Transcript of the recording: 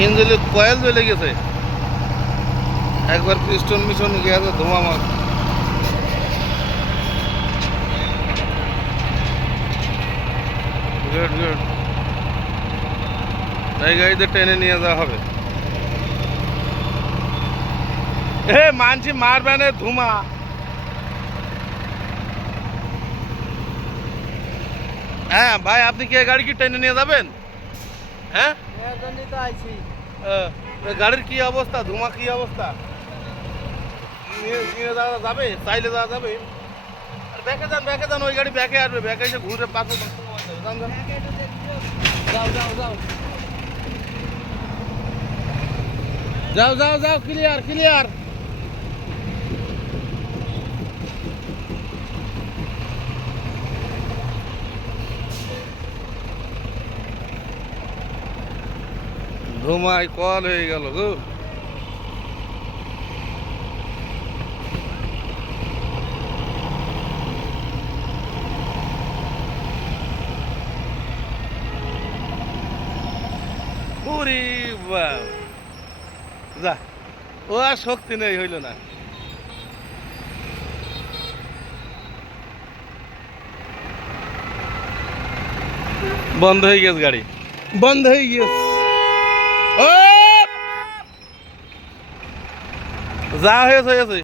ইঞ্জিনের কয়েল জ্বলে গেছে, একবার পিস্টন মিশন গেছে ধোঁয়া মার। গুড গুড, এই গাড়িতে টেনে নিয়ে যাওয়া হবে। এ মানছি মারবে না ধুমা। হ্যাঁ ভাই, আপনি কি এই গাড়ি কি টেনে নিয়ে যাবেন? হ্যাঁ, গাড়ির কি অবস্থা, ধুমা কি অবস্থা? নিয়ে যাওয়া যাবে, চাইলে যাওয়া যাবে। ব্যাকে যান, ব্যাকে যান, ওই গাড়ি ব্যাকে আসবে, ব্যাকে এসে ঘুরে পাশে যান যান। যাও যাও যাও যাও যাও যাও, ক্লিয়ার ক্লিয়ার। ধুমায় কল হয়ে গেল গো। ওরে বাবা, যা, ও আর শক্তি নেই, হইল না। বন্ধ হয়ে গেছে গাড়ি, বন্ধ হয়ে গেছে। ও যা হয়েছে হয়েছে।